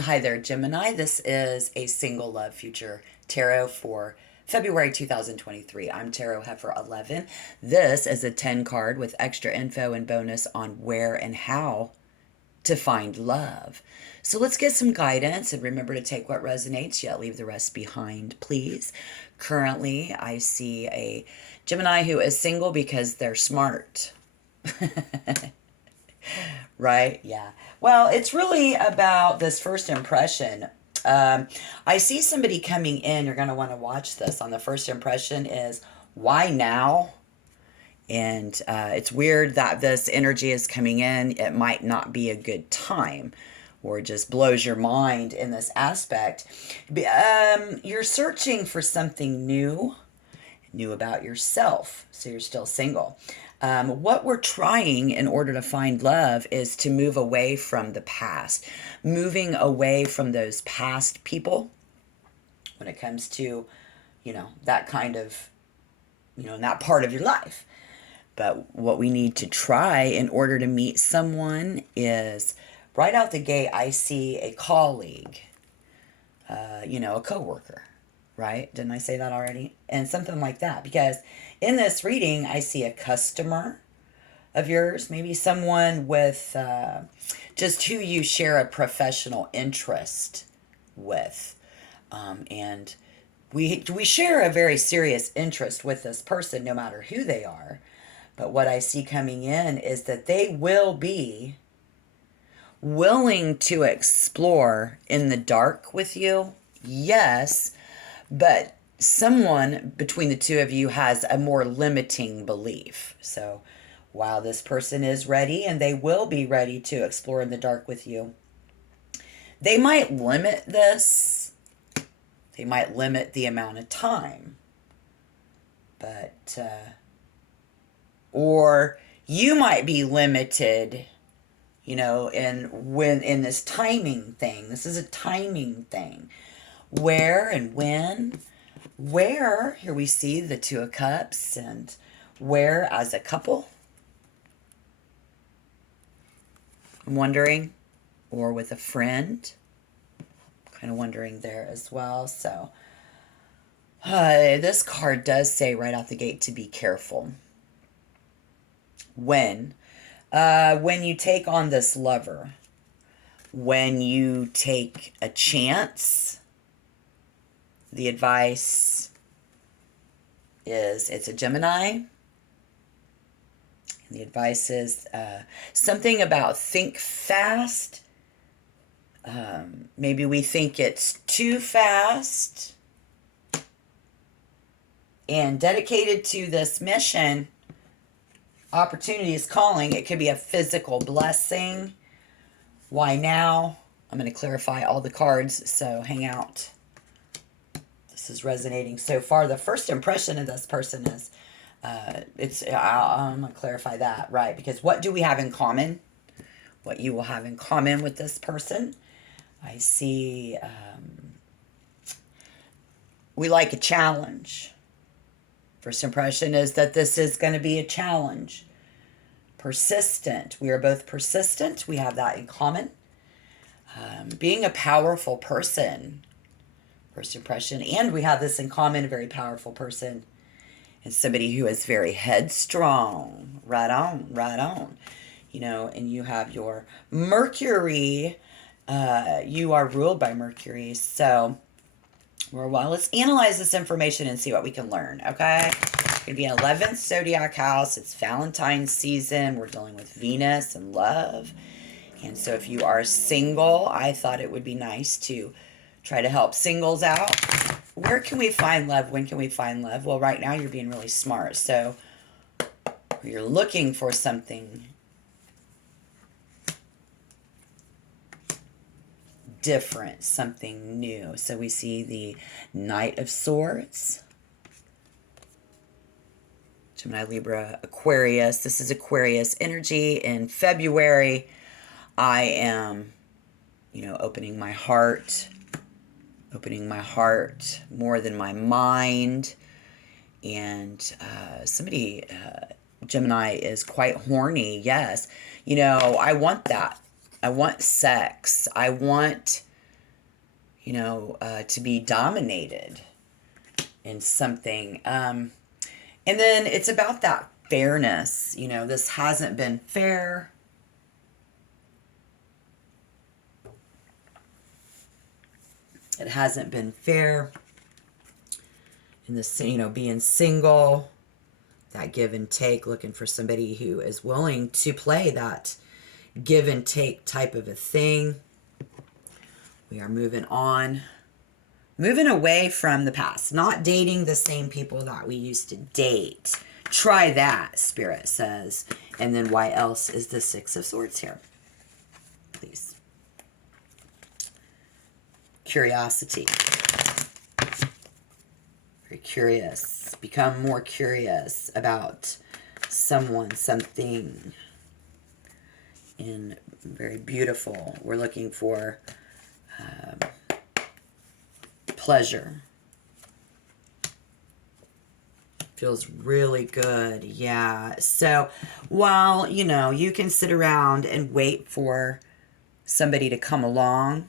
Hi there, Gemini. This is a single love future tarot for February 2023. I'm Tarot Heifer 11. This is a 10 card with extra info and bonus on where and how to find love. So let's get some guidance and remember to take what resonates, yet leave the rest behind, please. Currently, I see a Gemini who is single because they're smart. Right? Yeah. Well, it's really about this first impression. I see somebody coming in. You're going to want to watch this. On the first impression is why now? And it's weird that this energy is coming in. It might not be a good time or just blows your mind in this aspect. You're searching for something new about yourself. So you're still single. What we're trying in order to find love is to move away from the past, moving away from those past people when it comes to, that kind of, in that part of your life. But what we need to try in order to meet someone is right out the gate, I see a colleague, a coworker, right? Didn't I say that already? And something like that. Because in this reading, I see a customer of yours, maybe someone with just who you share a professional interest with. And we share a very serious interest with this person, no matter who they are. But what I see coming in is that they will be willing to explore in the dark with you. Yes, but someone between the two of you has a more limiting belief. So while this person is ready and they will be ready to explore in the dark with you, they might limit this. They might limit the amount of time. But, or you might be limited, in this timing thing. This is a timing thing. Where and when. Where, here we see the Two of Cups, and where as a couple. I'm wondering, or with a friend. Kind of wondering there as well. So, this card does say right out the gate to be careful. When you take on this lover, when you take a chance, the advice is it's a Gemini. And the advice is something about think fast. Maybe we think it's too fast. And dedicated to this mission, opportunity is calling. It could be a physical blessing. Why now? I'm going to clarify all the cards, so hang out. This is resonating so far. The first impression of this person is, I'm going to clarify that, right? Because what do we have in common? What you will have in common with this person. I see we like a challenge. First impression is that this is going to be a challenge. Persistent. We are both persistent. We have that in common. Being a powerful person. First impression. And we have this in common, a very powerful person. And somebody who is very headstrong. Right on, right on. And you have your Mercury. You are ruled by Mercury. So, well, let's analyze this information and see what we can learn, okay? It's going to be an 11th zodiac house. It's Valentine's season. We're dealing with Venus and love. And so if you are single, I thought it would be nice to try to help singles out. Where can we find love? When can we find love? Well, right now you're being really smart. So you're looking for something different, something new. So we see the Knight of Swords. Gemini, Libra, Aquarius. This is Aquarius energy. In February, I am, opening my heart more than my mind. And somebody, Gemini, is quite horny. Yes. I want that. I want sex. I want to be dominated in something. And then it's about that fairness. This hasn't been fair. It hasn't been fair in this, being single, that give and take, looking for somebody who is willing to play that give and take type of a thing. We are moving on, moving away from the past, not dating the same people that we used to date. Try that, Spirit says. And then why else is the Six of Swords here? Please. Curiosity. Very curious. Become more curious about someone, something. And very beautiful. We're looking for pleasure. Feels really good. Yeah. So while, you can sit around and wait for somebody to come along,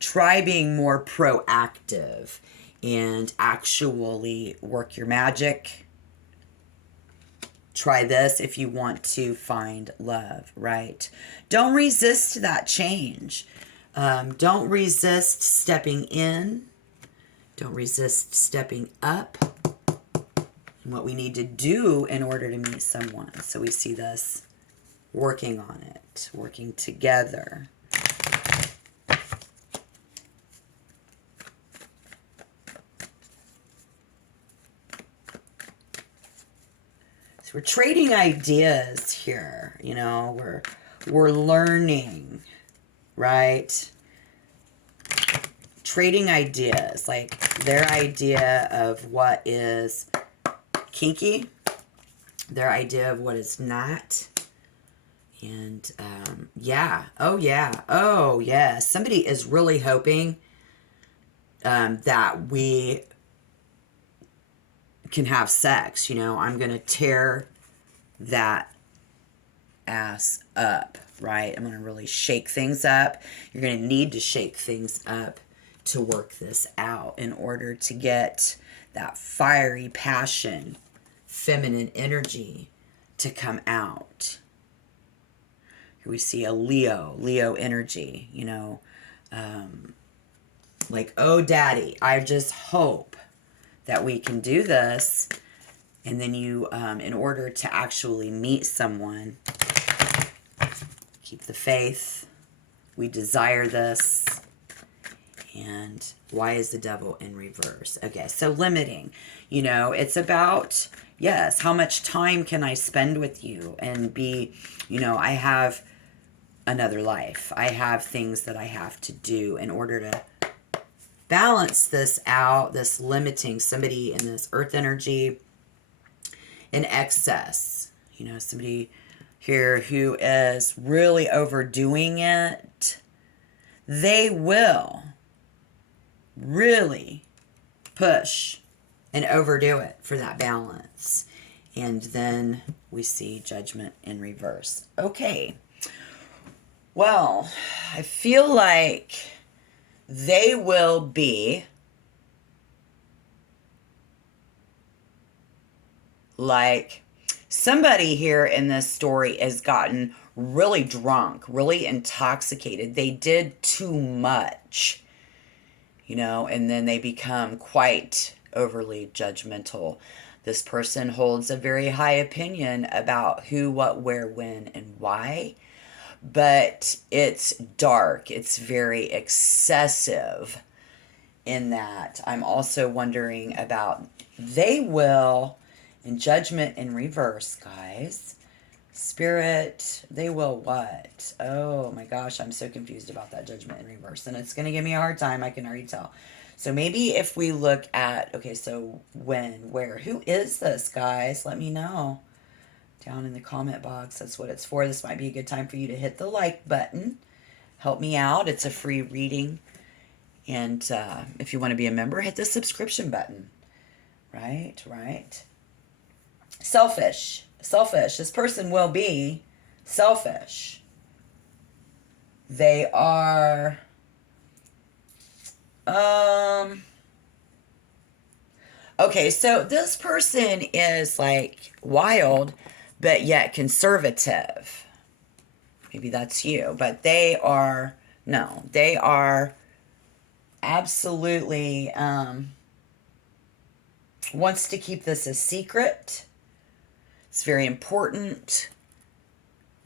try being more proactive and actually work your magic. Try this if you want to find love, right? Don't resist that change. Don't resist stepping in. Don't resist stepping up. And what we need to do in order to meet someone. So we see this working on it, working together. So we're trading ideas here, we're learning, right? Trading ideas, like their idea of what is kinky, their idea of what is not. And yeah, oh yeah, somebody is really hoping that we can have sex. I'm gonna tear that ass up, right? I'm gonna really shake things up. You're gonna need to shake things up to work this out in order to get that fiery passion, feminine energy to come out. Here we see a Leo energy, like, oh daddy, I just hope that we can do this. And then you, in order to actually meet someone, keep the faith. We desire this. And why is the Devil in reverse? Okay, so limiting. It's about, yes, how much time can I spend with you and be, I have another life. I have things that I have to do in order to balance this out, this limiting. Somebody in this earth energy in excess, somebody here who is really overdoing it. They will really push and overdo it for that balance. And then we see Judgment in reverse. Okay. Well, I feel like they will be like somebody here in this story has gotten really drunk, really intoxicated. They did too much, and then they become quite overly judgmental. This person holds a very high opinion about who, what, where, when, and why. But it's dark. It's very excessive in that. I'm also wondering about they will, in Judgment in reverse, guys. Spirit, they will what? Oh my gosh, I'm so confused about that Judgment in reverse. And it's going to give me a hard time, I can already tell. So maybe if we look at, okay, so when, where, who is this, guys? Let me know down in the comment box. That's what it's for. This might be a good time for you to hit the like button. Help me out. It's a free reading. And if you want to be a member, hit the subscription button. Right. Selfish. This person will be selfish. They are Um, okay, so this person is like wild, but yet conservative. Maybe that's you, but they are, no, they are absolutely, wants to keep this a secret. It's very important.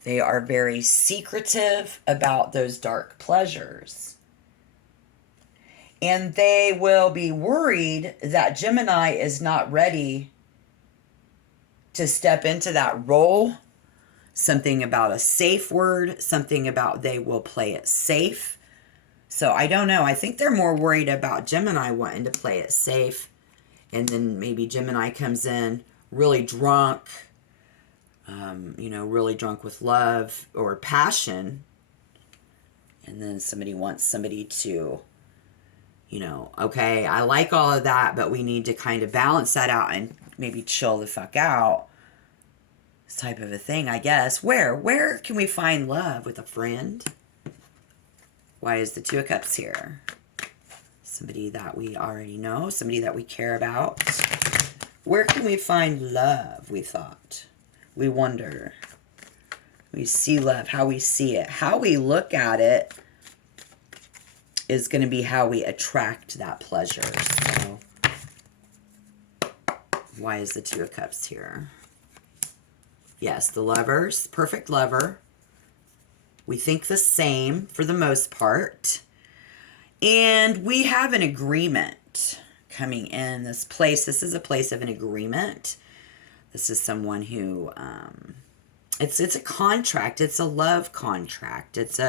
They are very secretive about those dark pleasures. And they will be worried that Gemini is not ready to step into that role. Something about a safe word, something about they will play it safe. So I don't know. I think they're more worried about Gemini wanting to play it safe. And then maybe Gemini comes in really drunk, really drunk with love or passion. And then somebody wants somebody to, okay, I like all of that, but we need to kind of balance that out and maybe chill the fuck out. This type of a thing, I guess. Where can we find love with a friend? Why is the Two of Cups here? Somebody that we already know, somebody that we care about. Where can we find love, we thought? We wonder. We see love, how we see it. How we look at it is going to be how we attract that pleasure. So, why is the Two of Cups here? Yes, the Lovers, perfect lover. We think the same for the most part. And we have an agreement coming in this place. This is a place of an agreement. This is someone who, it's a contract. It's a love contract. It's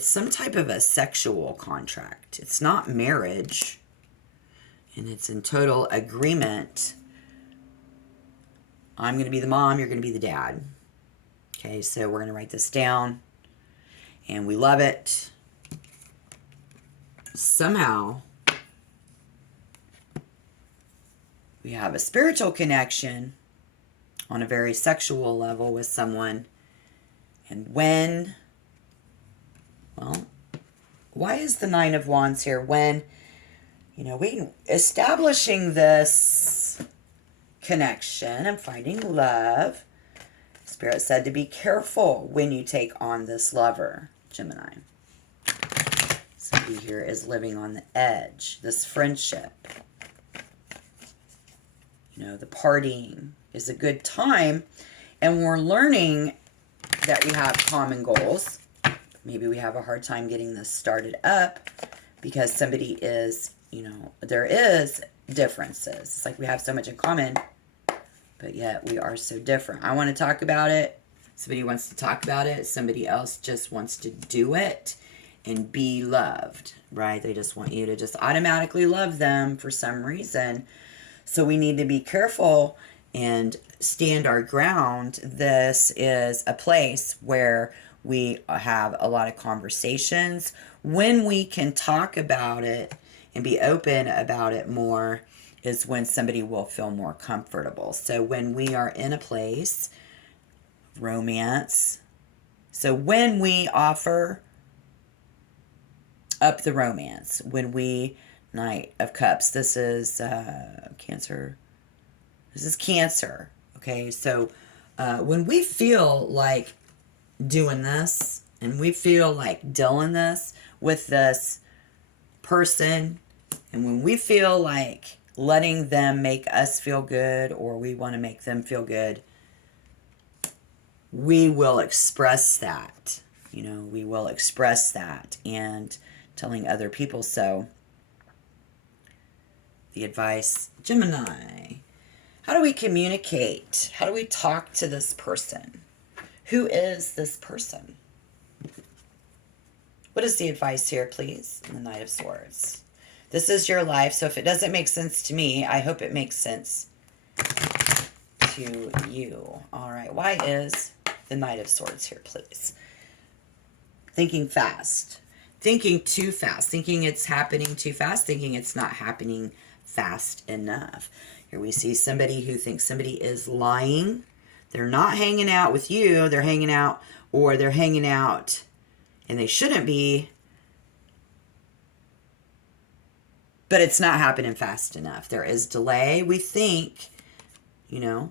some type of a sexual contract. It's not marriage. And it's in total agreement. I'm going to be the mom. You're going to be the dad. Okay, so we're going to write this down. And we love it. Somehow, we have a spiritual connection on a very sexual level with someone. And when, well, why is the Nine of Wands here? When, we establishing this connection and finding love, Spirit said to be careful when you take on this lover, Gemini. Somebody here is living on the edge. This friendship. The partying is a good time. And we're learning that we have common goals. Maybe we have a hard time getting this started up because somebody is, there is differences. It's like we have so much in common, but yet we are so different. I want to talk about it. Somebody wants to talk about it. Somebody else just wants to do it and be loved, right? They just want you to just automatically love them for some reason. So we need to be careful and stand our ground. This is a place where we have a lot of conversations. When we can talk about it and be open about it more is when somebody will feel more comfortable. So when we are in a place, romance. So when we offer up the romance, when we, Knight of Cups, this is Cancer. This is Cancer. Okay, so when we feel like doing this and we feel like doing this with this person, and when we feel like letting them make us feel good or we want to make them feel good, we will express that. We will express that and telling other people so. The advice, Gemini. How do we communicate? How do we talk to this person? Who is this person? What is the advice here, please? The Knight of Swords. This is your life, so if it doesn't make sense to me, I hope it makes sense to you. All right, why is the Knight of Swords here, please? Thinking fast. Thinking too fast. Thinking it's happening too fast. Thinking it's not happening fast enough. Here we see somebody who thinks somebody is lying. They're not hanging out with you. They're hanging out, or they're hanging out and they shouldn't be but it's not happening fast enough. There is delay. We think, you know,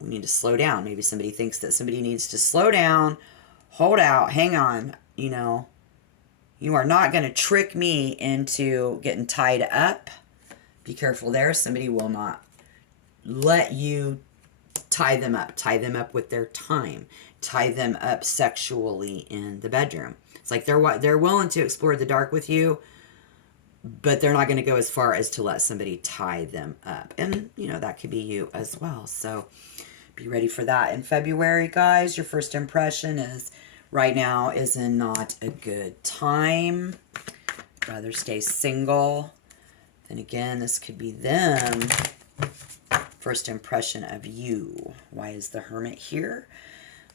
we need to slow down. Maybe somebody thinks that somebody needs to slow down, hold out, hang on, you know. You are not going to trick me into getting tied up. Be careful there. Somebody will not let you tie them up with their time, tie them up sexually in the bedroom. It's like they're willing to explore the dark with you, but they're not going to go as far as to let somebody tie them up. And, you know, that could be you as well. So be ready for that. In February, guys, your first impression is right now is not a good time. Rather stay single. Then again, this could be them. First impression of you. Why is the Hermit here?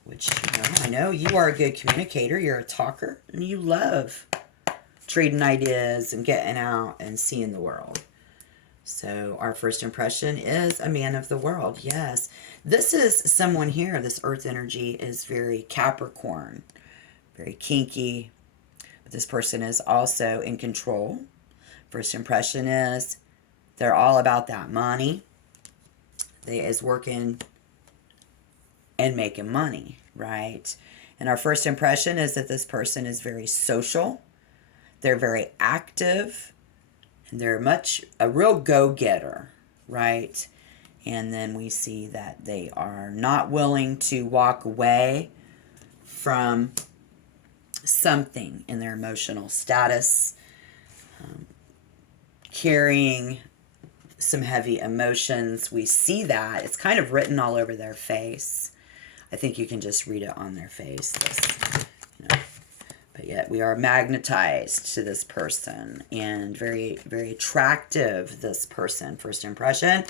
Which, you know, I know you are a good communicator. You're a talker. And you love trading ideas and getting out and seeing the world. So our first impression is a man of the world. Yes. This is someone here. This earth energy is very Capricorn. Very kinky. But this person is also in control. First impression is they're all about that money. They is working and making money, right? And our first impression is that this person is very social. They're very active. And they're a real go-getter, right? And then we see that they are not willing to walk away from something in their emotional status, carrying some heavy emotions. We see that. It's kind of written all over their face. I think you can just read it on their face. You know. But yet we are magnetized to this person. And very, very attractive, this person. First impression.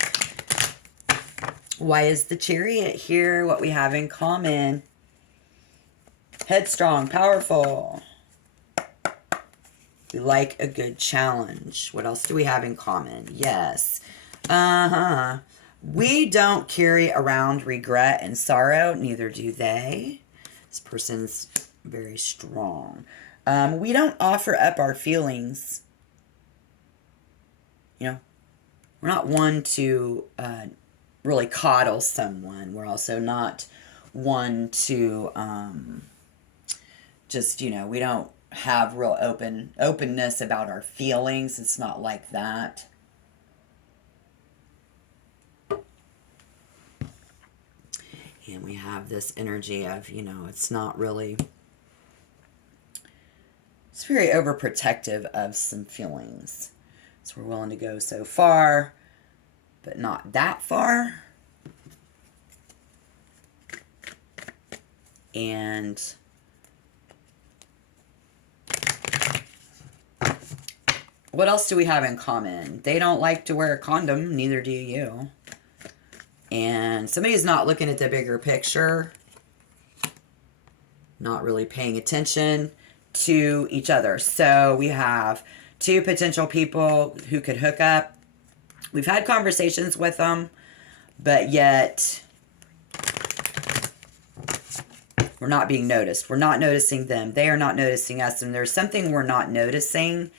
Why is the Chariot here? What we have in common. Headstrong, powerful. We like a good challenge. What else do we have in common? Yes. We don't carry around regret and sorrow. Neither do they. This person's very strong. We don't offer up our feelings. You know, we're not one to really coddle someone. We're also not one to just, you know, we don't have real openness about our feelings. It's not like that. And we have this energy of, you know, it's not really, it's very overprotective of some feelings. So we're willing to go so far, but not that far. And what else do we have in common? They don't like to wear a condom, neither do you. And somebody's not looking at the bigger picture, not really paying attention to each other. So we have two potential people who could hook up. We've had conversations with them, but yet we're not being noticed. We're not noticing them. They are not noticing us. And there's something we're not noticing,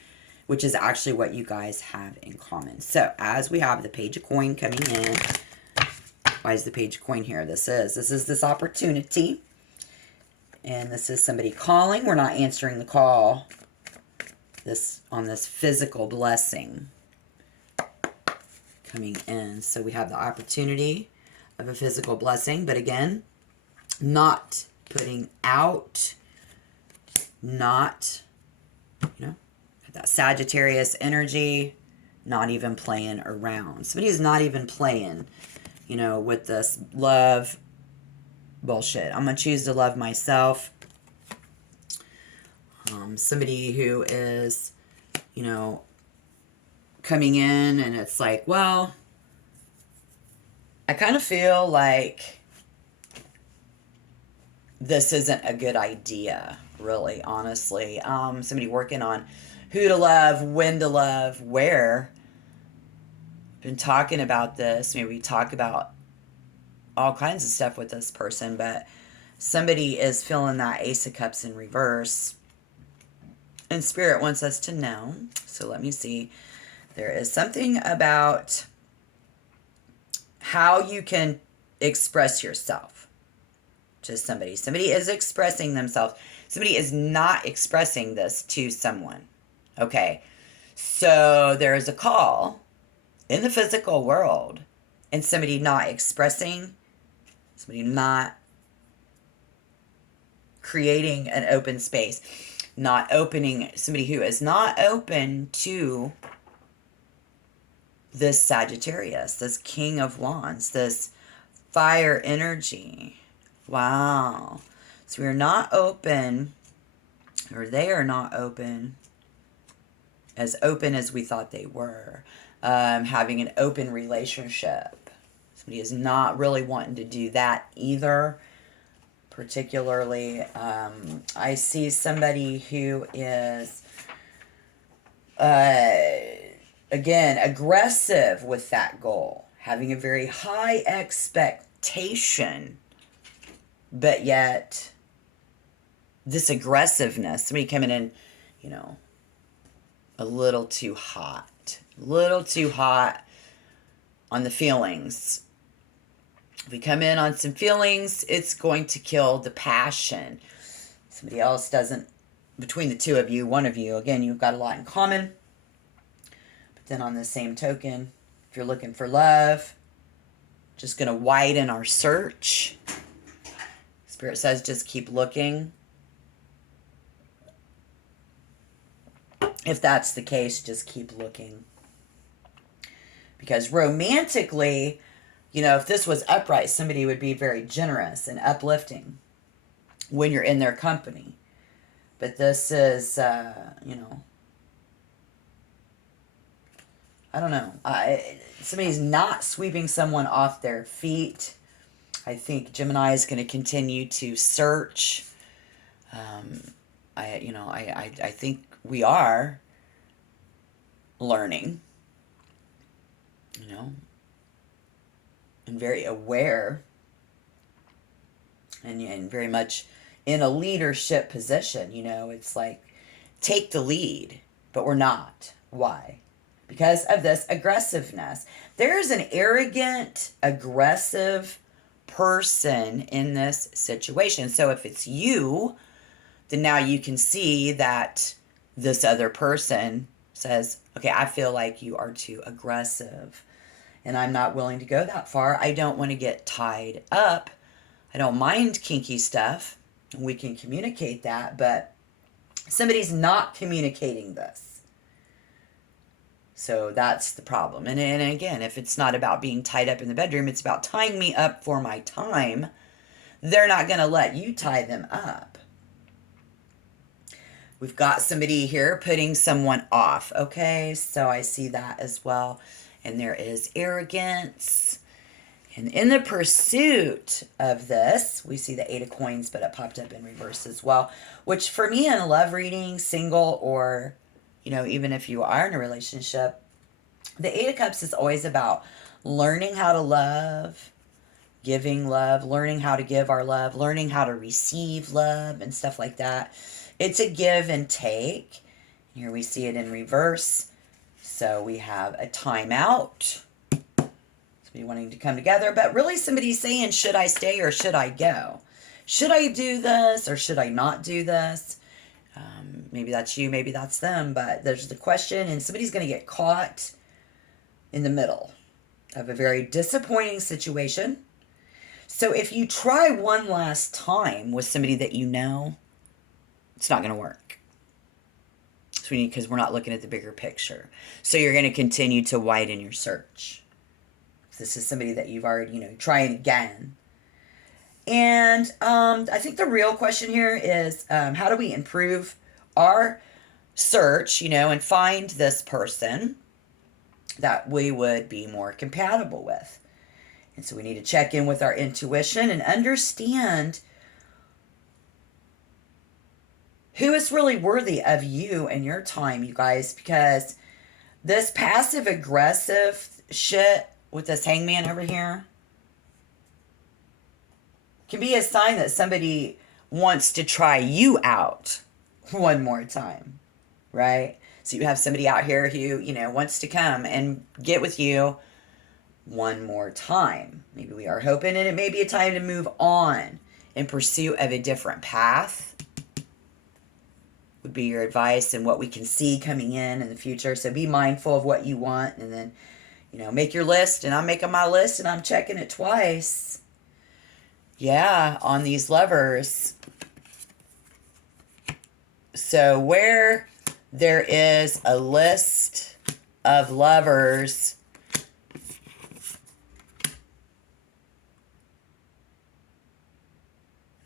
which is actually what you guys have in common. So as we have the Page of Coin coming in, why is the Page of Coin here? This is this opportunity. And this is somebody calling. We're not answering the call. On this physical blessing coming in. So we have the opportunity of a physical blessing. But again, not putting out, not, you know, that Sagittarius energy, not even playing around. Somebody's not even playing, you know, with this love bullshit. I'm going to choose to love myself. Somebody who is, you know, coming in and it's like, well, I kind of feel like this isn't a good idea, really, honestly. Somebody working on who to love, when to love, where. Been talking about this. Maybe we talk about all kinds of stuff with this person, but somebody is feeling that Ace of Cups in reverse. And Spirit wants us to know. So let me see. There is something about how you can express yourself to somebody. Somebody is expressing themselves. Somebody is not expressing this to someone. Okay. So there is a call in the physical world and somebody not expressing, somebody not creating an open space, not opening, somebody who is not open to this Sagittarius, this King of Wands, this fire energy. Wow. So we're not open, or they are not open as we thought they were. Having an open relationship. Somebody is not really wanting to do that either. Particularly, I see somebody who is, again, aggressive with that goal. Having a very high expectation, but yet this aggressiveness, somebody coming in, you know, a little too hot on the feelings. If we come in on some feelings, it's going to kill the passion. Somebody else doesn't, between the two of you, one of you, again, you've got a lot in common. But then on the same token, if you're looking for love, just going to widen our search. Spirit says just keep looking. If that's the case, just keep looking. Because romantically, you know, if this was upright, somebody would be very generous and uplifting when you're in their company. But this is, you know, I don't know. Somebody's not sweeping someone off their feet. I think Gemini is going to continue to search. I think we are learning, you know, and very aware and very much in a leadership position. You know, it's like take the lead, but we're not. Why? Because of this aggressiveness. There's an arrogant, aggressive person in this situation. So if it's you, then now you can see that this other person says, okay, I feel like you are too aggressive and I'm not willing to go that far. I don't want to get tied up. I don't mind kinky stuff. We can communicate that, but somebody's not communicating this. So that's the problem. And again, if it's not about being tied up in the bedroom, it's about tying me up for my time. They're not going to let you tie them up. We've got somebody here putting someone off. Okay, so I see that as well. And there is arrogance. And in the pursuit of this, we see the 8 of coins, but it popped up in reverse as well. Which for me in a love reading, single or, you know, even if you are in a relationship, the 8 of cups is always about learning how to love, giving love, learning how to give our love, learning how to receive love and stuff like that. It's a give and take. Here we see it in reverse. So we have a timeout. Somebody wanting to come together, but really somebody's saying, should I stay or should I go? Should I do this or should I not do this? Maybe that's you, maybe that's them, but there's the question, and somebody's going to get caught in the middle of a very disappointing situation. So if you try one last time with somebody that you know, it's not going to work. Because we're not looking at the bigger picture. So you're going to continue to widen your search. This is somebody that you've already, you know, trying again. And I think the real question here is, how do we improve our search, you know, and find this person that we would be more compatible with? And so we need to check in with our intuition and understand who is really worthy of you and your time, you guys, because this passive aggressive shit with this hangman over here can be a sign that somebody wants to try you out one more time. right? So you have somebody out here who, wants to come and get with you one more time. Maybe we are hoping, and it may be a time to move on in pursuit of a different path, would be your advice and what we can see coming in the future. So be mindful of what you want, and then, make your list. And I'm making my list and I'm checking it twice. Yeah, on these lovers. So where there is a list of lovers,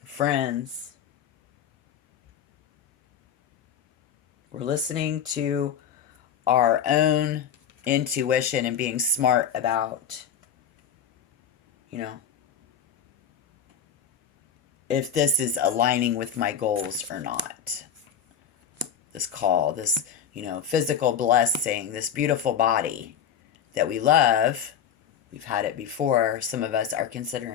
friends, we're listening to our own intuition and being smart about, if this is aligning with my goals or not. This call, this, physical blessing, this beautiful body that we love. We've had it before. Some of us are considering